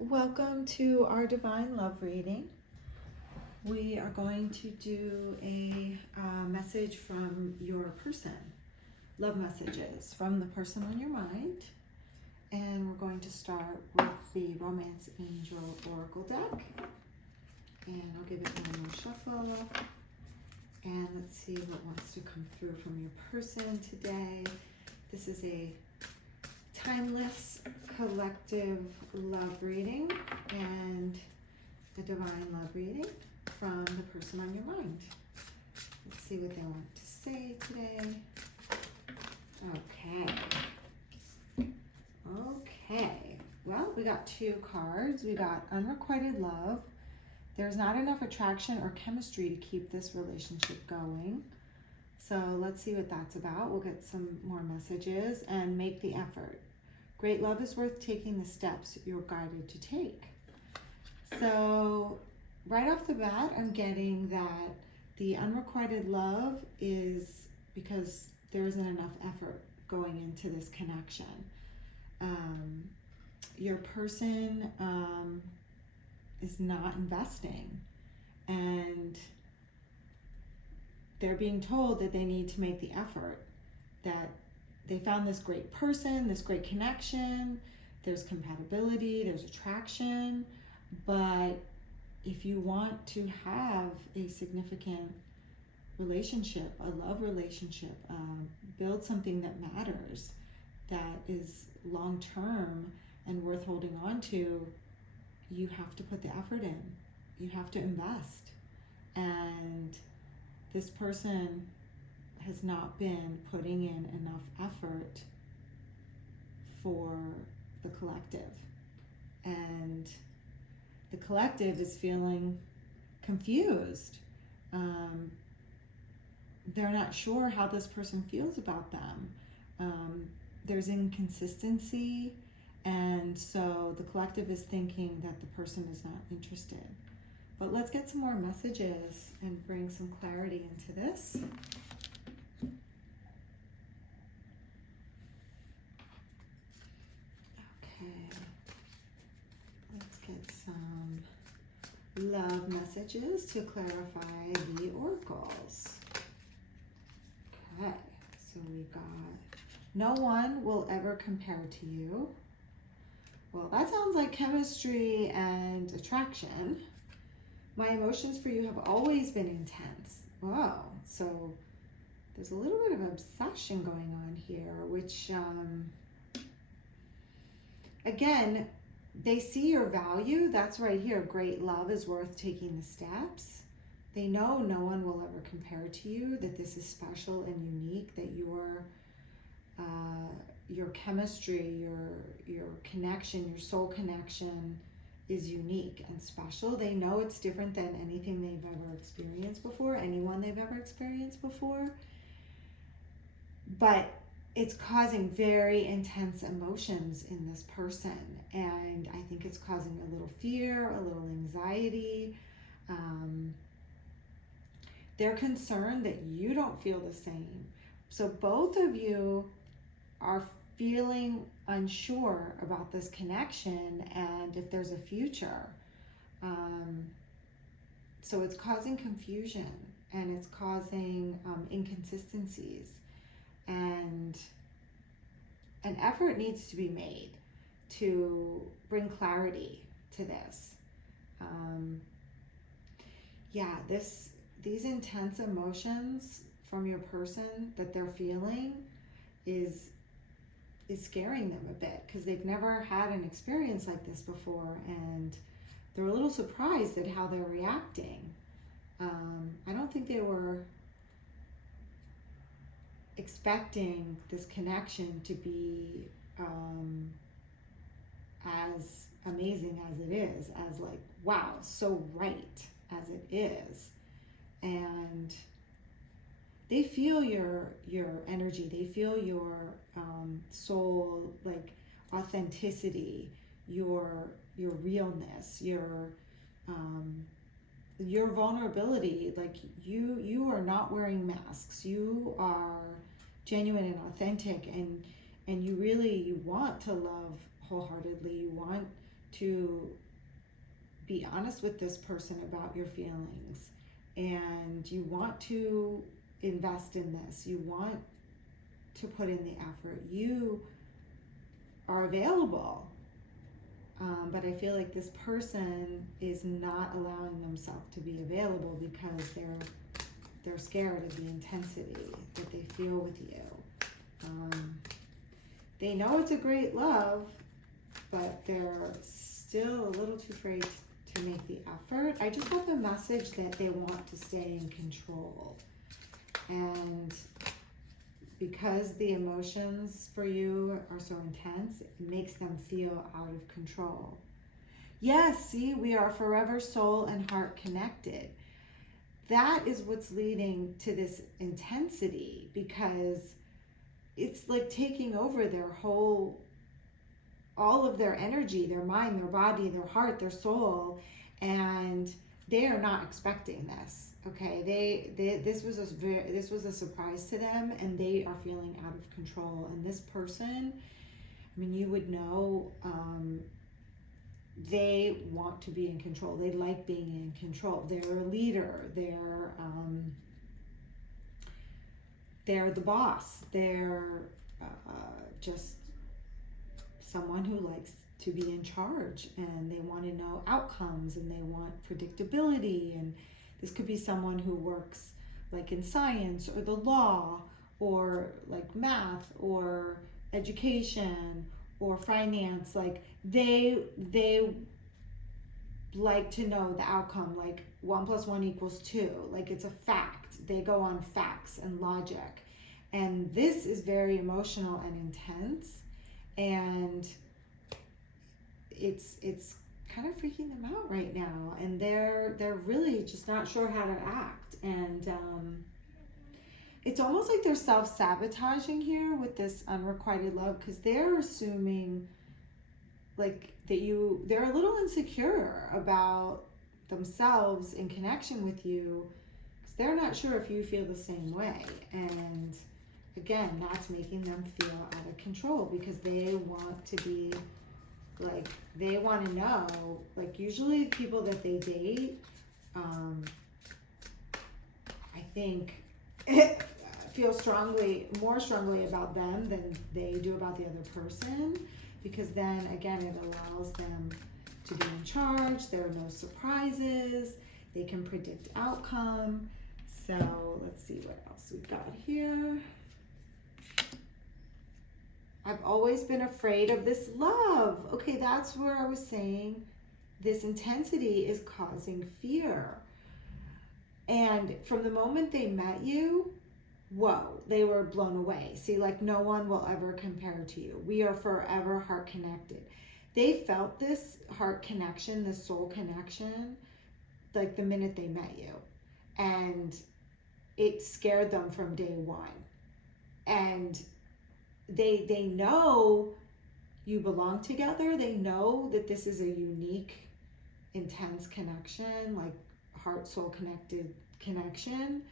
Welcome to our Divine Love reading. We are going to do a message from your person, love messages from the person on your mind. And we're going to start with the Romance Angel Oracle deck. And I'll give it one more shuffle. And let's see what wants to come through from your person today. This is a timeless collective love reading and a divine love reading from the person on your mind. Let's see what they want to say today. Okay, well, we got two cards. We got unrequited love. There's not enough attraction or chemistry to keep this relationship going. So let's see what that's about. We'll get some more messages and make the effort. Great love is worth taking the steps you're guided to take. So right off the bat, I'm getting that the unrequited love is because there isn't enough effort going into this connection. Your person is not investing, and they're being told that they need to make the effort, that they found this great person, this great connection, there's compatibility, there's attraction, but if you want to have a significant relationship, a love relationship, build something that matters, that is long-term and worth holding on to, you have to put the effort in. You have to invest. And this person has not been putting in enough effort for the collective. And the collective is feeling confused. They're not sure how this person feels about them. There's inconsistency, and so the collective is thinking that the person is not interested. But let's get some more messages and bring some clarity into this. Okay, let's get some love messages to clarify the oracles. Okay, so we got, no one will ever compare to you. Well, that sounds like chemistry and attraction. My emotions for you have always been intense. Wow, so there's a little bit of obsession going on here, which, again, they see your value. That's right here. Great love is worth taking the steps. They know no one will ever compare to you, that this is special and unique, that your chemistry, your connection, your soul connection is unique and special. They know it's different than anything they've ever experienced before, anyone they've ever experienced before. But it's causing very intense emotions in this person. And I think it's causing a little fear, a little anxiety. They're concerned that you don't feel the same. So both of you are feeling unsure about this connection and if there's a future. So it's causing confusion, and it's causing inconsistencies, and an effort needs to be made to bring clarity to this. These intense emotions from your person that they're feeling is scaring them a bit, because they've never had an experience like this before, and they're a little surprised at how they're reacting. I don't think they were expecting this connection to be as amazing as it is, as like, wow, so right as it is. And they feel your energy. They feel your soul, like authenticity, your realness, your vulnerability. Like you are not wearing masks. You are genuine and authentic, and you want to love wholeheartedly. You want to be honest with this person about your feelings, and you want to invest in this, you want to put in the effort, you are available. But I feel like this person is not allowing themselves to be available because they're scared of the intensity that they feel with you. They know it's a great love, but they're still a little too afraid to make the effort. I just got the message that they want to stay in control. And because the emotions for you are so intense, it makes them feel out of control. Yes, see, we are forever soul and heart connected. That is what's leading to this intensity, because it's like taking over their whole, all of their energy, their mind, their body, their heart, their soul, and they are not expecting this. Okay, this was a surprise to them, and they are feeling out of control. And this person, I mean, you would know, they want to be in control. They like being in control. They're a leader. They're the boss. They're just someone who likes to be in charge, and they want to know outcomes, and they want predictability. And this could be someone who works like in science or the law or like math or education or finance. Like they like to know the outcome, like 1 + 1 = 2. Like it's a fact. They go on facts and logic. And this is very emotional and intense, and it's kind of freaking them out right now, and they're really just not sure how to act. And it's almost like they're self-sabotaging here with this unrequited love, because they're assuming like that they're a little insecure about themselves in connection with you, because they're not sure if you feel the same way. And again, that's making them feel out of control, because they want to be like, they want to know, like usually people that they date, I think feel more strongly about them than they do about the other person, because then again, it allows them to be in charge. There are no surprises. They can predict outcome. So let's see what else we've got here. I've always been afraid of this love. Okay, that's where I was saying this intensity is causing fear. And from the moment they met you, whoa, they were blown away. See, like no one will ever compare to you. We are forever heart connected. They felt this heart connection, this soul connection, like the minute they met you. And it scared them from day one. And they know you belong together. They know that this is a unique, intense connection, like heart soul connected connection.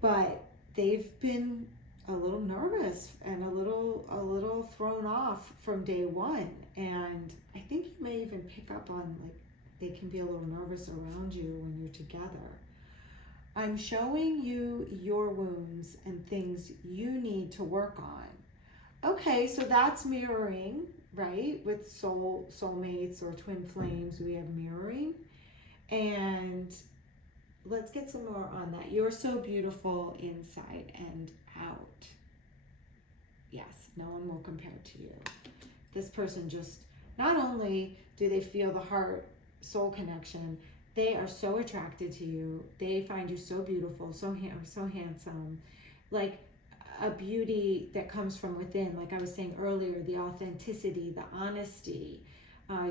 But they've been a little nervous and a little thrown off from day one. And I think you may even pick up on, like, they can be a little nervous around you when you're together. I'm showing you your wounds and things you need to work on. Okay, so that's mirroring, right? With soulmates or twin flames, we have mirroring. And let's get some more on that. You're so beautiful inside and out. Yes, no one will compare to you. This person just, not only do they feel the heart soul connection, they are so attracted to you. They find you so beautiful, so handsome, like a beauty that comes from within. Like I was saying earlier, the authenticity, the honesty,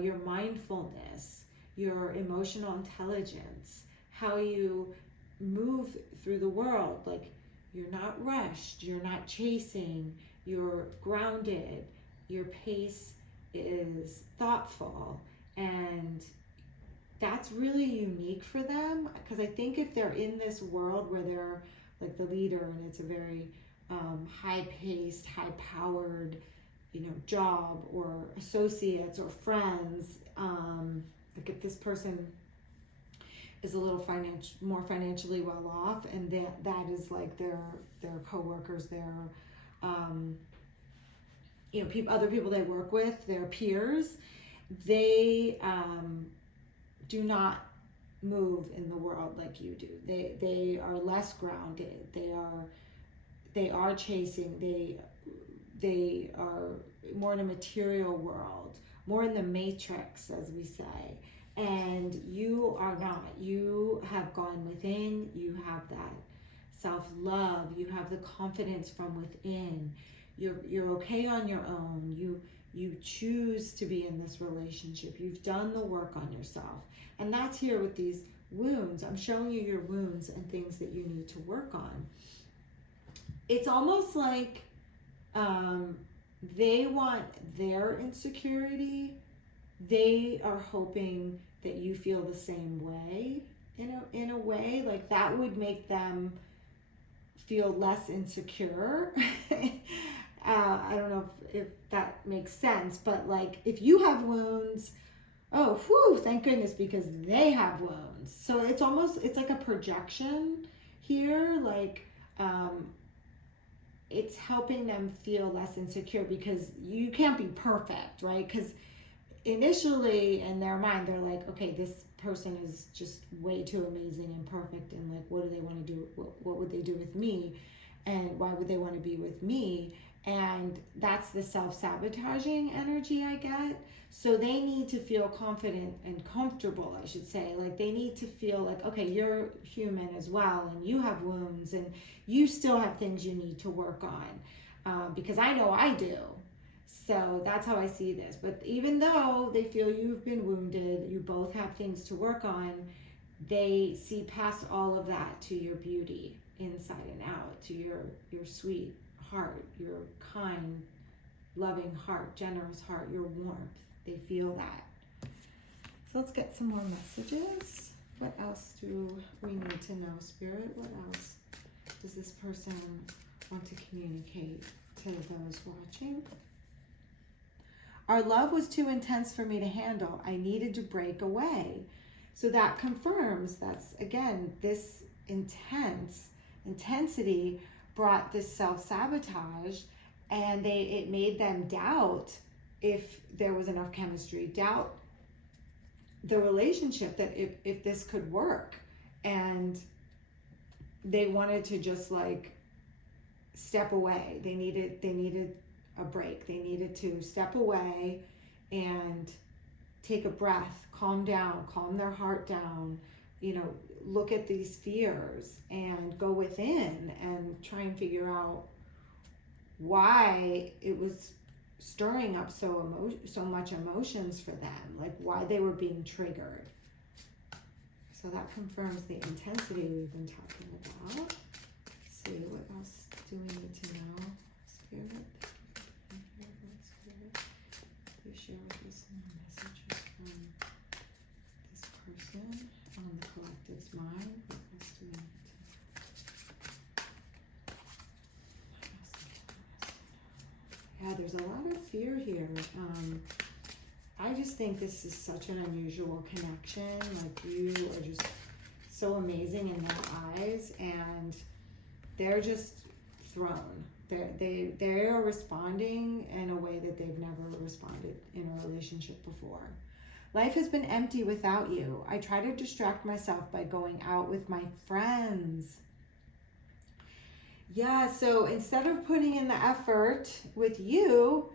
your mindfulness, your emotional intelligence, how you move through the world. Like you're not rushed, you're not chasing, you're grounded, your pace is thoughtful, and that's really unique for them. Because I think if they're in this world where they're like the leader and it's a very high-paced, high-powered job or associates or friends. Like if this person is a little more financially well off, and that is like their coworkers, their other people they work with, their peers, they do not move in the world like you do. They are less grounded. They are chasing. They are more in a material world, more in the matrix, as we say. And you are not. You have gone within. You have that self-love. You have the confidence from within. You're okay on your own. You choose to be in this relationship. You've done the work on yourself. And that's here with these wounds. I'm showing you your wounds and things that you need to work on. It's almost like they want their insecurity. They are hoping that you feel the same way in a way. Like that would make them feel less insecure. I don't know if that makes sense, but like if you have wounds, oh, whew, thank goodness, because they have wounds. So it's like a projection here, like it's helping them feel less insecure, because you can't be perfect, right? Because initially in their mind, they're like, okay, this person is just way too amazing and perfect, and like, what do they want to do? What would they do with me? And why would they want to be with me? And that's the self-sabotaging energy I get. So they need to feel confident and comfortable, I should say. Like they need to feel like, okay, you're human as well, and you have wounds, and you still have things you need to work on, because I know I do. So that's how I see this. But even though they feel you've been wounded, you both have things to work on, they see past all of that to your beauty inside and out, to your sweet heart, your kind, loving heart, generous heart, your warmth. They feel that. So let's get some more messages. What else do we need to know, Spirit? What else does this person want to communicate to those watching? Our love was too intense for me to handle. I needed to break away. So that confirms that's, again, this intensity brought this self-sabotage, and it made them doubt if there was enough chemistry, doubt the relationship, that if this could work. And they wanted to just like step away. They needed a break. They needed to step away and take a breath, calm down, calm their heart down, look at these fears and go within and try and figure out why it was stirring up so much emotions for them, like why they were being triggered. So that confirms the intensity we've been talking about. Let's see, what else do we need to know? Spirit, please share with us some messages from this person on the collective's mind. What else do we need to know? Yeah, there's a lot of fear here. I just think this is such an unusual connection. Like, you are just so amazing in their eyes, and they're just thrown. They are responding in a way that they've never responded in a relationship before. Life has been empty without you. I try to distract myself by going out with my friends. Yeah, so instead of putting in the effort with you,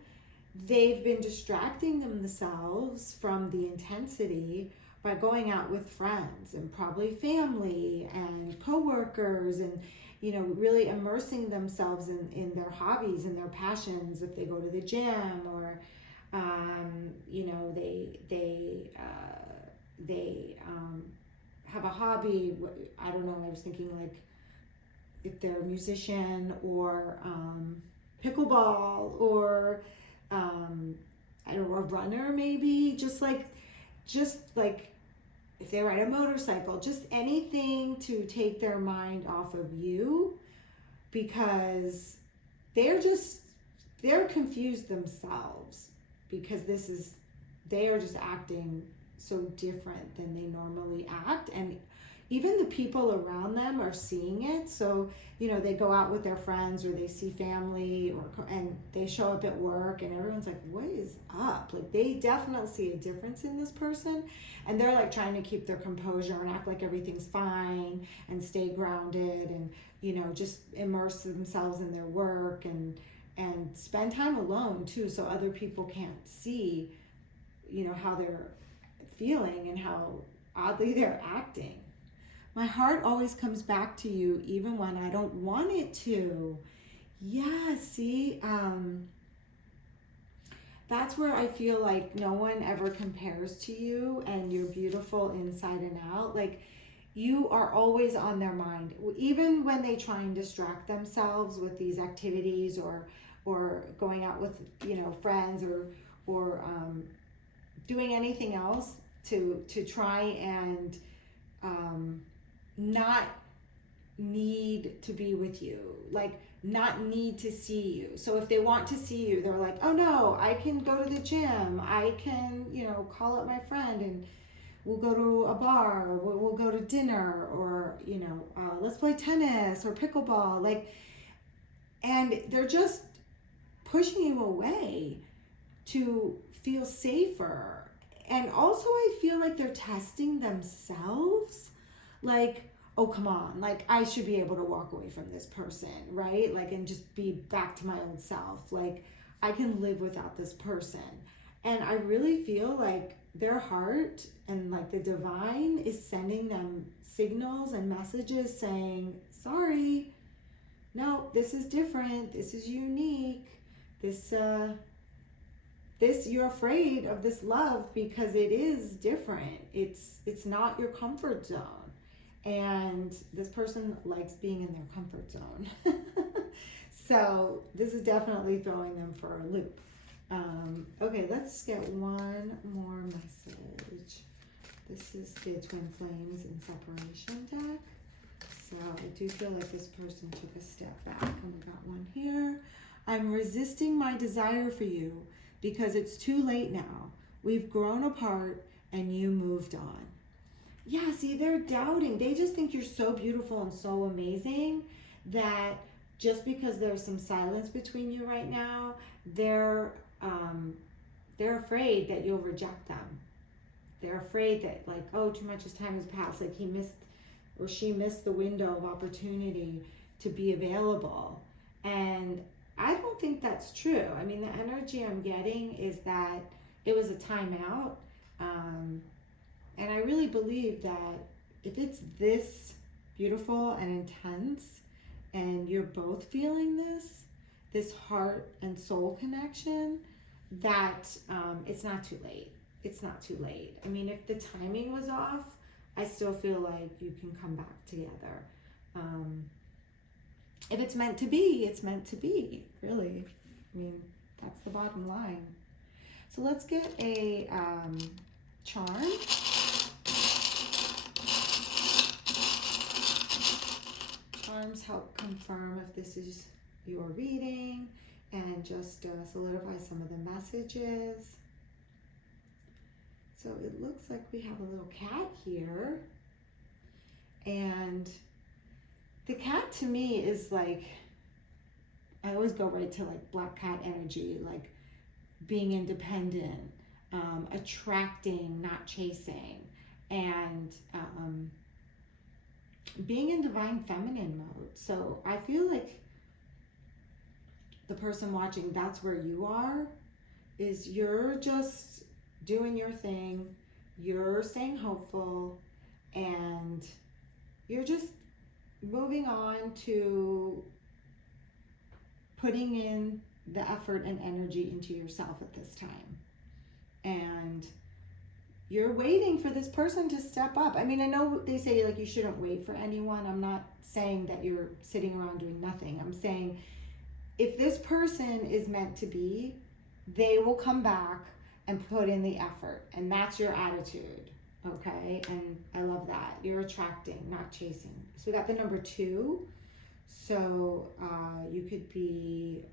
they've been distracting themselves from the intensity by going out with friends and probably family and coworkers, and really immersing themselves in their hobbies and their passions. If they go to the gym, or they have a hobby. I don't know. I was thinking, like, if they're a musician, or pickleball, or I don't know, a runner maybe. Just like if they ride a motorcycle, just anything to take their mind off of you, because they're just they're confused themselves because they are just acting so different than they normally act. And even the people around them are seeing it. So, they go out with their friends or they see family and they show up at work and everyone's like, what is up? Like, they definitely see a difference in this person, and they're like trying to keep their composure and act like everything's fine and stay grounded and, just immerse themselves in their work and spend time alone too, so other people can't see, how they're feeling and how oddly they're acting. My heart always comes back to you even when I don't want it to. Yeah, see, that's where I feel like no one ever compares to you, and you're beautiful inside and out. Like, you are always on their mind, even when they try and distract themselves with these activities or going out with friends or doing anything else to try and not need to be with you, like not need to see you. So if they want to see you, they're like, oh no, I can go to the gym, I can call up my friend and we'll go to a bar, or we'll go to dinner, or let's play tennis or pickleball, and they're just pushing you away to feel safer. And also I feel like they're testing themselves, like, oh, come on, like I should be able to walk away from this person, right? Like, and just be back to my old self. Like, I can live without this person. And I really feel like their heart and like the divine is sending them signals and messages saying, sorry, no, this is different, this is unique, this you're afraid of this love because it is different. It's not your comfort zone. And this person likes being in their comfort zone. So this is definitely throwing them for a loop. Okay, let's get one more message. This is the Twin Flames in Separation deck. So I do feel like this person took a step back, and we got one here. I'm resisting my desire for you because it's too late now. We've grown apart and you moved on. Yeah, see, they're doubting. They just think you're so beautiful and so amazing that just because there's some silence between you right now, they're afraid that you'll reject them. They're afraid that, like, oh, too much time has passed. Like, he missed or she missed the window of opportunity to be available. And I don't think that's true. I mean, the energy I'm getting is that it was a timeout. And I really believe that if it's this beautiful and intense and you're both feeling this heart and soul connection, that it's not too late. It's not too late. I mean, if the timing was off, I still feel like you can come back together. If it's meant to be, it's meant to be, really. I mean, that's the bottom line. So let's get a charm. Charms help confirm if this is your reading and just solidify some of the messages. So it looks like we have a little cat here. And the cat to me is like, I always go right to like black cat energy, like being independent, attracting, not chasing, and being in divine feminine mode. So I feel like the person watching, that's where you are, is you're just doing your thing, you're staying hopeful, and you're just moving on to putting in the effort and energy into yourself at this time. And you're waiting for this person to step up. I mean, I know they say like you shouldn't wait for anyone. I'm not saying that you're sitting around doing nothing. I'm saying if this person is meant to be, they will come back and put in the effort. And that's your attitude, okay? And I love that. You're attracting, not chasing. So we got the number 2. So you could be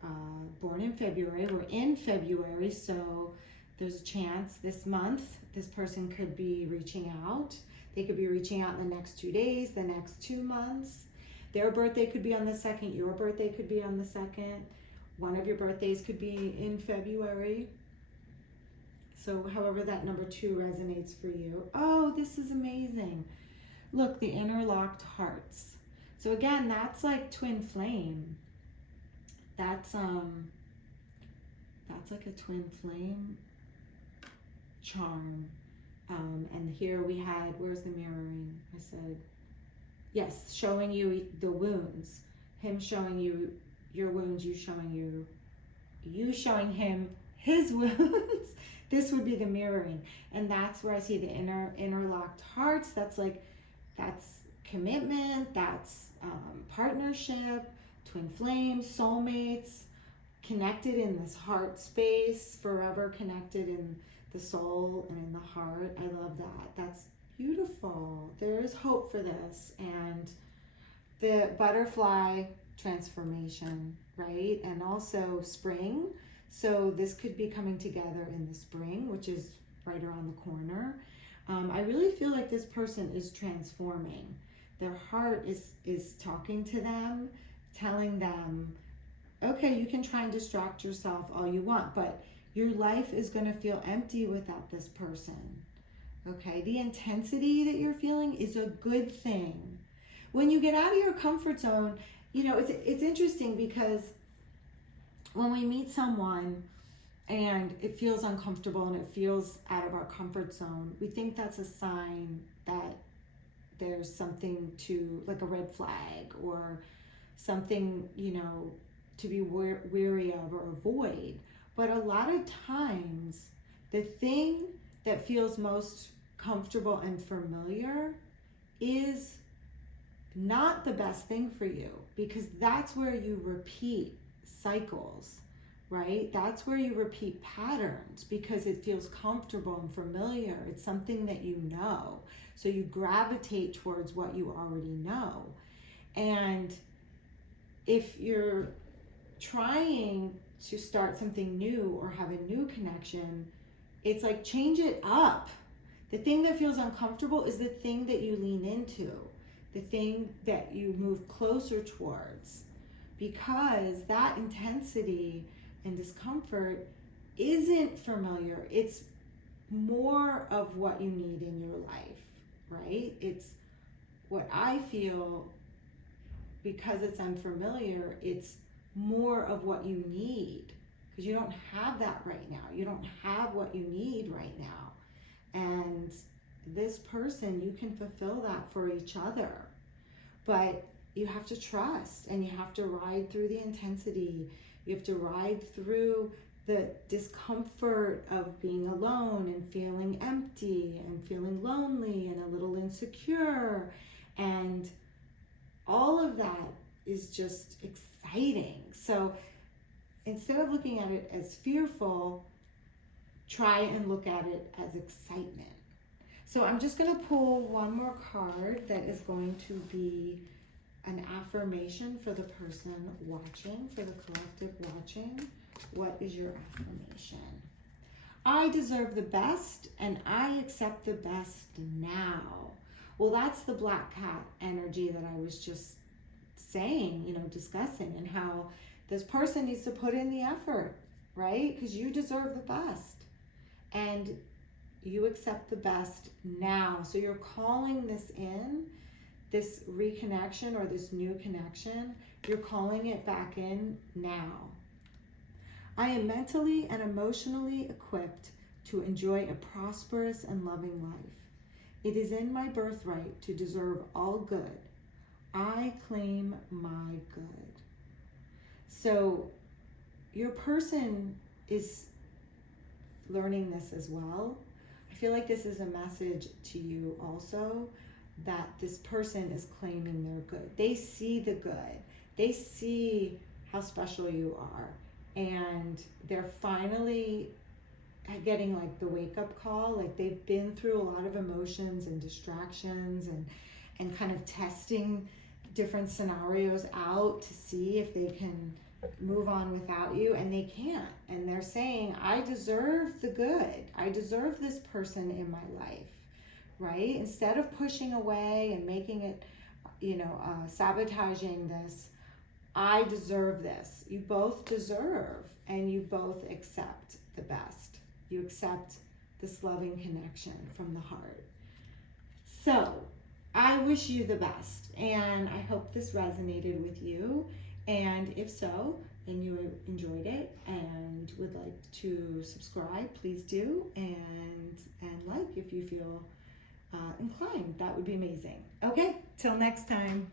born in February. We're in February, so there's a chance this month this person could be reaching out. They could be reaching out in the next 2 days, the next 2 months. Their birthday could be on the 2nd. Your birthday could be on the 2nd. One of your birthdays could be in February. So however that number 2 resonates for you. Oh, this is amazing. Look, the interlocked hearts. So again, that's like twin flame. That's like a twin flame charm. And here we had, where's the mirroring? I said, yes, showing you the wounds. Him showing you your wounds, you showing him his wounds. This would be the mirroring. And that's where I see the interlocked hearts. That's commitment, that's partnership, twin flames, soulmates, connected in this heart space, forever connected in the soul and in the heart. I love that. That's beautiful. There is hope for this. And the butterfly transformation, right? And also spring. So this could be coming together in the spring, which is right around the corner. I really feel like this person is transforming. Their heart is talking to them, telling them, okay, you can try and distract yourself all you want, but your life is going to feel empty without this person. Okay, the intensity that you're feeling is a good thing. When you get out of your comfort zone, you know, it's interesting because when we meet someone and it feels uncomfortable and it feels out of our comfort zone, we think that's a sign that there's something to, like a red flag or something, you know, to be weary of or avoid. But a lot of times, the thing that feels most comfortable and familiar is not the best thing for you, because that's where you repeat cycles, right? That's where you repeat patterns because it feels comfortable and familiar. It's something that you know. So you gravitate towards what you already know. And if you're trying to start something new or have a new connection, it's like change it up. The thing that feels uncomfortable is the thing that you lean into, the thing that you move closer towards, because that intensity and discomfort isn't familiar. It's more of what you need in your life, right? It's what I feel, because it's unfamiliar, it's more of what you need, because you don't have that right now. You don't have what you need right now. And this person, you can fulfill that for each other. But you have to trust, and you have to ride through the intensity. You have to ride through the discomfort of being alone and feeling empty and feeling lonely and a little insecure. And all of that is just exciting. So instead of looking at it as fearful, try and look at it as excitement. So I'm just going to pull one more card that is going to be an affirmation for the person watching, for the collective watching. What is your affirmation? I deserve the best and I accept the best now. Well, that's the black cat energy that I was just saying, you know, discussing, and how this person needs to put in the effort, right? Because you deserve the best and you accept the best now. So you're calling this in, this reconnection or this new connection, you're calling it back in now. I am mentally and emotionally equipped to enjoy a prosperous and loving life. It is in my birthright to deserve all good. I claim my good. So your person is learning this as well. I feel like this is a message to you also, that this person is claiming their good. They see the good. They see how special you are. And they're finally getting like the wake-up call. Like they've been through a lot of emotions and distractions and kind of testing different scenarios out to see if they can move on without you, and they can't. And they're saying, I deserve the good. I deserve this person in my life, right? Instead of pushing away and making it, sabotaging this, I deserve this. You both deserve, and you both accept the best. You accept this loving connection from the heart. So I wish you the best, and I hope this resonated with you. And if so, and you enjoyed it and would like to subscribe, please do, and like if you feel inclined. That would be amazing. Okay, till next time.